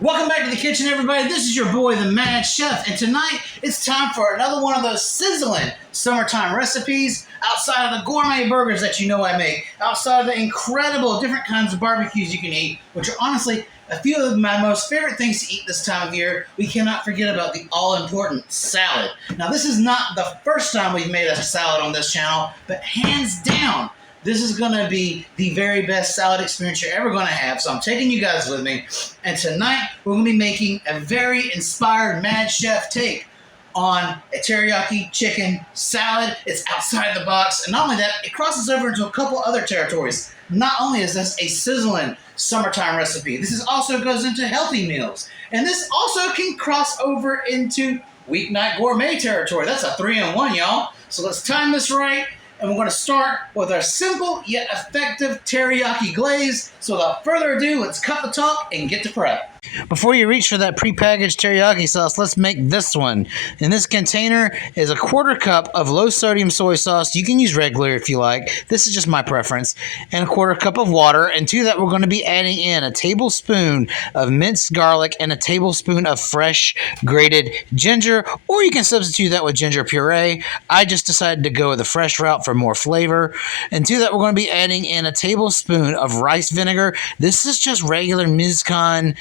Welcome back to the kitchen, everybody. This is your boy, the Mad Chef, and tonight it's time for another one of those sizzling summertime recipes outside of the gourmet burgers that you know I make, outside of the incredible different kinds of barbecues you can eat, which are honestly a few of my most favorite things to eat this time of year. We cannot forget about the all-important salad. Now, this is not the first time we've made a salad on this channel, but hands down, this is going to be the very best salad experience you're ever going to have. So I'm taking you guys with me. And tonight, we're going to be making a very inspired Mad Chef take on a teriyaki chicken salad. It's outside the box. And not only that, it crosses over into a couple other territories. Not only is this a sizzling summertime recipe, this also goes into healthy meals. And this also can cross over into weeknight gourmet territory. That's a 3-in-1, y'all. So let's time this right. And we're going to start with our simple yet effective teriyaki glaze. So without further ado, let's cut the talk and get to prep. Before you reach for that prepackaged teriyaki sauce, let's make this one. In this container is a 1/4 cup of low sodium soy sauce. You can use regular if you like. This is just my preference. And a 1/4 cup of water. And to that, we're going to be adding in a tablespoon of minced garlic and a tablespoon of fresh grated ginger. Or you can substitute that with ginger puree. I just decided to go with the fresh route for more flavor. And to that, we're going to be adding in a tablespoon of rice vinegar. This is just regular Mizkan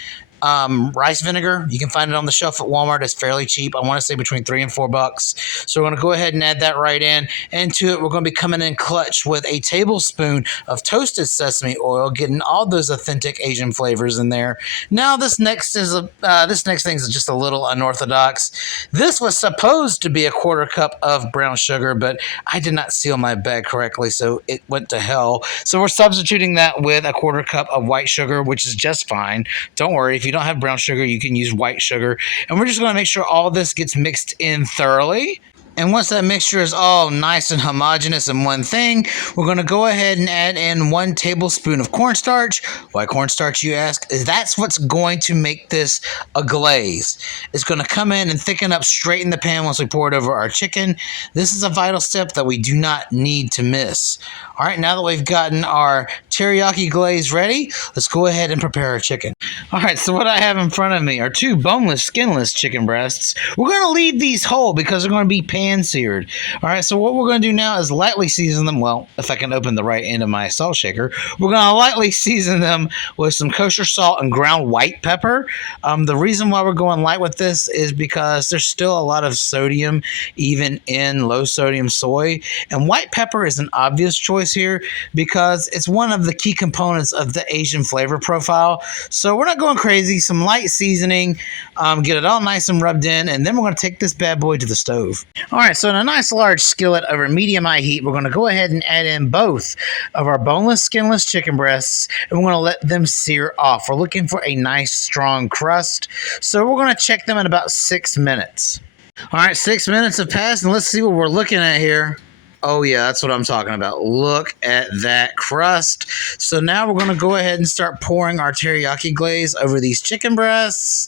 rice vinegar. You can find it on the shelf at Walmart. It's fairly cheap. I want to say between $3 and $4. So we're going to go ahead and add that right in. And to it, we're going to be coming in clutch with a tablespoon of toasted sesame oil, getting all those authentic Asian flavors in there. Now this next thing is just a little unorthodox. This was supposed to be a 1/4 cup of brown sugar, but I did not seal my bag correctly, so it went to hell. So we're substituting that with a 1/4 cup of white sugar, which is just fine. Don't worry, if you don't have brown sugar, you can use white sugar. And we're just going to make sure all this gets mixed in thoroughly. And once that mixture is all nice and homogeneous in one thing, we're going to go ahead and add in 1 tablespoon of cornstarch. Why cornstarch, you ask? That's what's going to make this a glaze. It's going to come in and thicken up straight in the pan once we pour it over our chicken. This is a vital step that we do not need to miss. All right, now that we've gotten our teriyaki glaze ready, let's go ahead and prepare our chicken. All right, so what I have in front of me are 2 boneless, skinless chicken breasts. We're going to leave these whole because they're going to be pan-seared. All right, so what we're going to do now is lightly season them. Well, if I can open the right end of my salt shaker, we're going to lightly season them with some kosher salt and ground white pepper. The reason why we're going light with this is because there's still a lot of sodium even in low-sodium soy, and white pepper is an obvious choice here because it's one of the key components of the Asian flavor profile. So we're not going crazy. Some light seasoning, get it all nice and rubbed in, and then we're going to take this bad boy to the stove. All right, so in a nice large skillet over medium-high heat, we're going to go ahead and add in both of our boneless, skinless chicken breasts, and we're going to let them sear off. We're looking for a nice, strong crust, so we're going to check them in about 6 minutes. All right, 6 minutes have passed, and let's see what we're looking at here. Oh, yeah, that's what I'm talking about. Look at that crust. So now we're going to go ahead and start pouring our teriyaki glaze over these chicken breasts.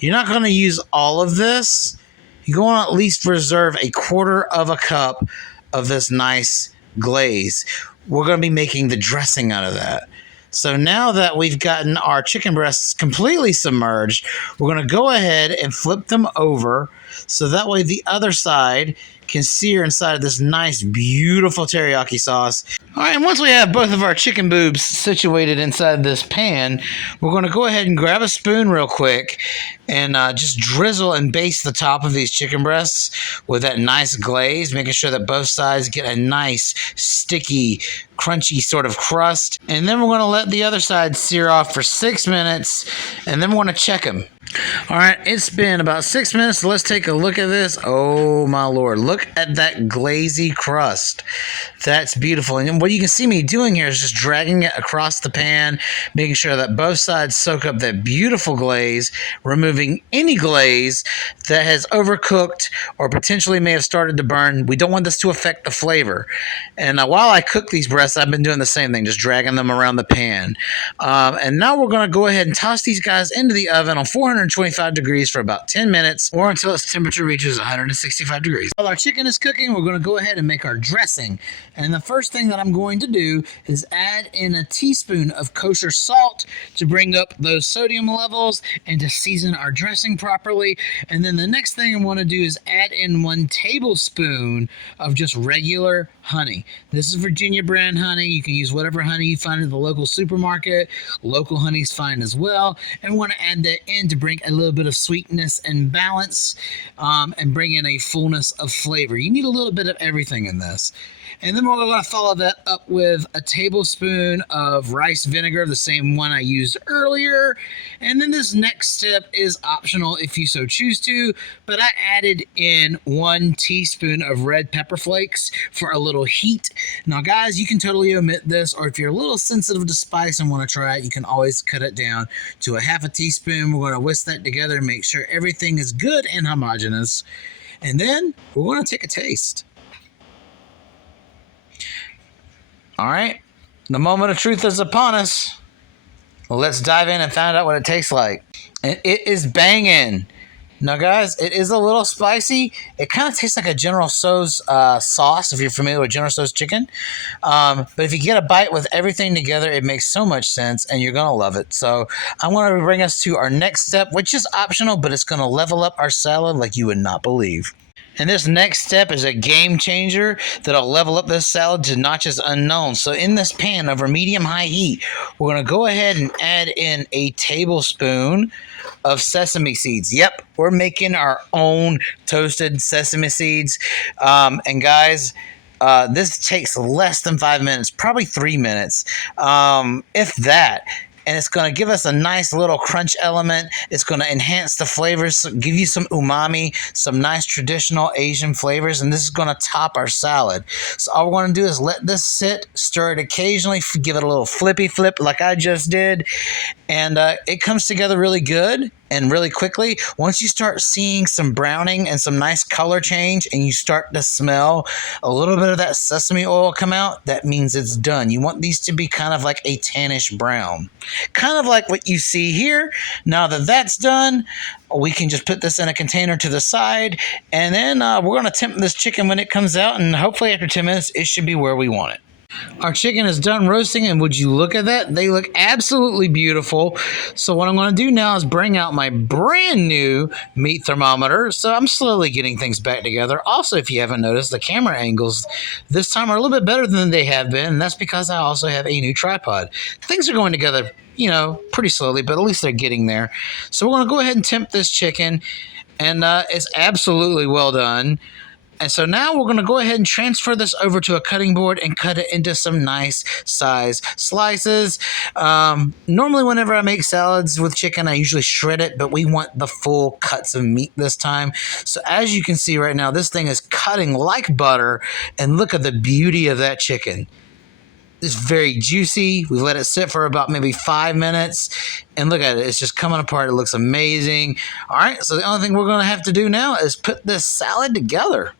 You're not going to use all of this. You're going to at least reserve a 1/4 cup of this nice glaze. We're going to be making the dressing out of that. So now that we've gotten our chicken breasts completely submerged, we're going to go ahead and flip them over so that way the other side can sear inside of this nice, beautiful teriyaki sauce. All right, and once we have both of our chicken boobs situated inside this pan, we're going to go ahead and grab a spoon real quick and just drizzle and baste the top of these chicken breasts with that nice glaze, making sure that both sides get a nice, sticky, crunchy sort of crust. And then we're going to let the other side sear off for 6 minutes, and then we're going to check them. All right, it's been about 6 minutes, so let's take a look at this. Oh, my Lord. Look at that glazy crust. That's beautiful. And what you can see me doing here is just dragging it across the pan, making sure that both sides soak up that beautiful glaze, removing any glaze that has overcooked or potentially may have started to burn. We don't want this to affect the flavor. And while I cook these breasts, I've been doing the same thing, just dragging them around the pan. And now we're going to go ahead and toss these guys into the oven on 400 125 degrees for about 10 minutes or until its temperature reaches 165 degrees. While our chicken is cooking, we're going to go ahead and make our dressing. And the first thing that I'm going to do is add in a teaspoon of kosher salt to bring up those sodium levels and to season our dressing properly. And then the next thing I want to do is add in 1 tablespoon of just regular honey. This is Virginia brand honey. You can use whatever honey you find at the local supermarket. Local honey is fine as well. And we want to add that in to bring a little bit of sweetness and balance and bring in a fullness of flavor. You need a little bit of everything in this. And then we're going to follow that up with a tablespoon of rice vinegar, the same one I used earlier. And then this next step is optional if you so choose to, but I added in 1 teaspoon of red pepper flakes for a little heat. Now guys, you can totally omit this, or if you're a little sensitive to spice and want to try it, you can always cut it down to a half a teaspoon. We're going to whisk that together and make sure everything is good and homogeneous. And then we're going to take a taste. All right, the moment of truth is upon us. Well, let's dive in and find out what it tastes like. And it is banging. Now, guys, it is a little spicy. It kind of tastes like a General Tso's sauce, if you're familiar with General Tso's chicken. But if you get a bite with everything together, it makes so much sense, and you're going to love it. So I'm going to bring us to our next step, which is optional, but it's going to level up our salad like you would not believe. And this next step is a game changer that'll level up this salad to notches unknown. So in this pan over medium-high heat, we're going to go ahead and add in a tablespoon of sesame seeds. Yep, we're making our own toasted sesame seeds. And guys, this takes less than 5 minutes, probably 3 minutes, if that. And it's going to give us a nice little crunch element. It's going to enhance the flavors, give you some umami, some nice traditional Asian flavors, and this is going to top our salad. So all we're going to do is let this sit, stir it occasionally, give it a little flippy flip like I just did, and it comes together really good and really quickly. Once you start seeing some browning and some nice color change and you start to smell a little bit of that sesame oil come out, that means it's done. You want these to be kind of like a tannish brown, kind of like what you see here. Now that that's done, we can just put this in a container to the side, and then we're going to tempt this chicken when it comes out, and hopefully after 10 minutes it should be where we want it. Our chicken is done roasting, and would you look at that? They look absolutely beautiful. So what I'm going to do now is bring out my brand new meat thermometer. So I'm slowly getting things back together. Also, if you haven't noticed, the camera angles this time are a little bit better than they have been, and that's because I also have a new tripod. Things are going together, you know, pretty slowly, but at least they're getting there. So we're going to go ahead and tempt this chicken, and it's absolutely well done. And so now we're going to go ahead and transfer this over to a cutting board and cut it into some nice size slices. Normally whenever I make salads with chicken, I usually shred it, but we want the full cuts of meat this time. So as you can see right now, this thing is cutting like butter, and look at the beauty of that chicken. It's very juicy. We let it sit for about maybe 5 minutes, and look at it. It's just coming apart. It looks amazing. All right, so the only thing we're going to have to do now is put this salad together.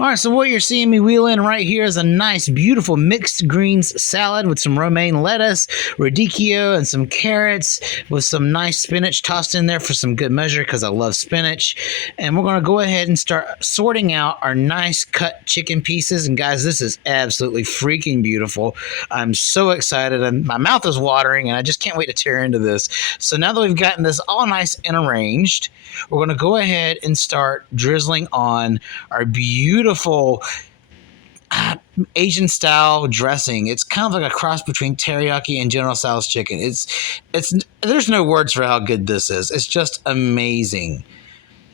All right, so what you're seeing me wheel in right here is a nice, beautiful mixed greens salad with some romaine lettuce, radicchio, and some carrots with some nice spinach tossed in there for some good measure because I love spinach. And we're going to go ahead and start sorting out our nice cut chicken pieces. And guys, this is absolutely freaking beautiful. I'm so excited, and my mouth is watering, and I just can't wait to tear into this. So now that we've gotten this all nice and arranged, we're going to go ahead and start drizzling on our beautiful Asian style dressing. It's kind of like a cross between teriyaki and General Tso's chicken. There's no words for how good this is. It's just amazing.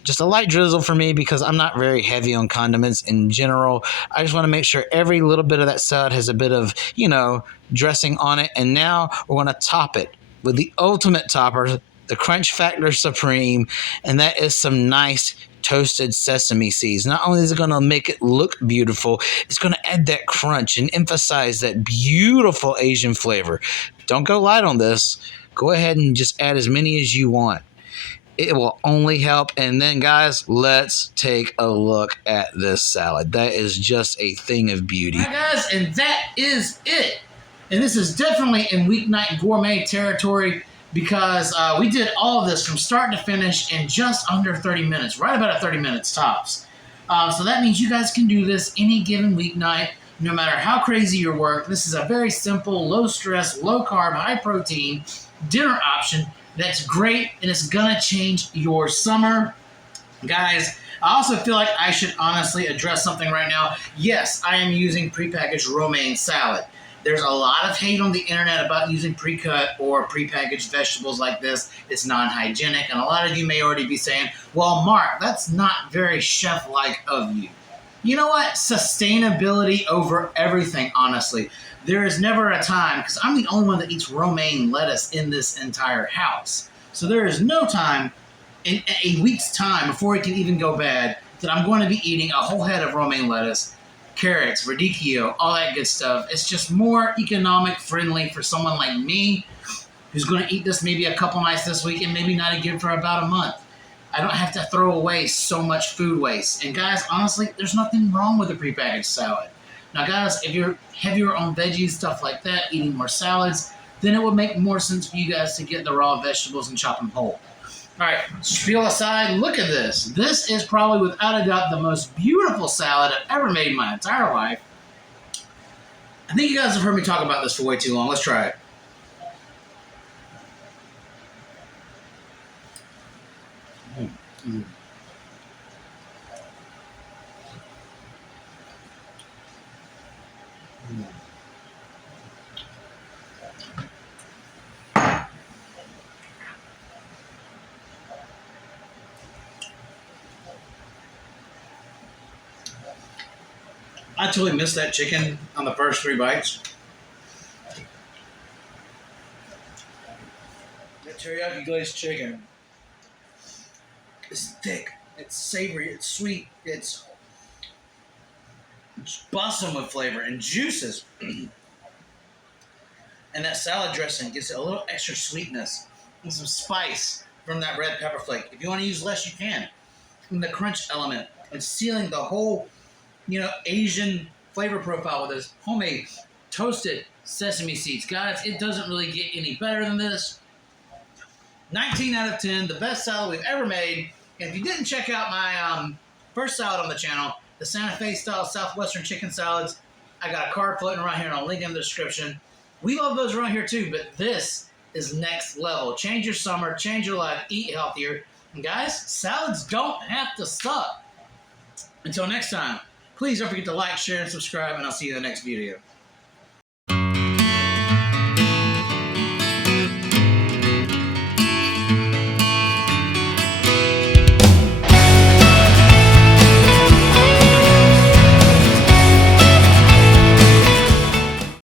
Just a light drizzle for me because I'm not very heavy on condiments in general. I just want to make sure every little bit of that salad has a bit of, dressing on it. And now we're going to top it with the ultimate topper, the Crunch Factor Supreme, and that is some nice toasted sesame seeds. Not only is it going to make it look beautiful, it's going to add that crunch and emphasize that beautiful Asian flavor. Don't go light on this. Go ahead and just add as many as you want. It will only help. And then, guys, let's take a look at this salad. That is just a thing of beauty. All right, guys, and that is it. And this is definitely in weeknight gourmet territory. because we did all of this from start to finish in just under 30 minutes, right about 30 minutes tops. So that means you guys can do this any given weeknight, no matter how crazy your work. This is a very simple, low stress, low carb, high protein dinner option that's great, and it's gonna change your summer. Guys, I also feel like I should honestly address something right now. Yes, I am using prepackaged romaine salad. There's a lot of hate on the internet about using pre-cut or prepackaged vegetables like this. It's non-hygienic, and a lot of you may already be saying, well, Mark, that's not very chef-like of you. You know what? Sustainability over everything, honestly. There is never a time, because I'm the only one that eats romaine lettuce in this entire house. So there is no time in a week's time before it can even go bad that I'm going to be eating a whole head of romaine lettuce, carrots, radicchio, all that good stuff. It's just more economic friendly for someone like me who's going to eat this maybe a couple nights this week and maybe not again for about a month. I don't have to throw away so much food waste. And guys, honestly, there's nothing wrong with a prepackaged salad. Now guys, if you're heavier on veggies, stuff like that, eating more salads, then it would make more sense for you guys to get the raw vegetables and chop them whole. All right, spiel aside, look at this. This is probably, without a doubt, the most beautiful salad I've ever made in my entire life. I think you guys have heard me talk about this for way too long. Let's try it. Mm. Mm. I totally missed that chicken on the first 3 bites. That teriyaki glazed chicken is thick, it's savory, it's sweet, it's buzzing with flavor and juices. And that salad dressing gives it a little extra sweetness and some spice from that red pepper flake. If you want to use less, you can. And the crunch element and sealing the whole, Asian flavor profile with this homemade toasted sesame seeds. Guys, it doesn't really get any better than this. 19 out of 10, the best salad we've ever made. And if you didn't check out my first salad on the channel, the Santa Fe style Southwestern chicken salads, I got a card floating around here and I'll link in the description. We love those around here too, but this is next level. Change your summer, change your life, eat healthier. And guys, salads don't have to suck. Until next time, please don't forget to like, share, and subscribe, and I'll see you in the next video.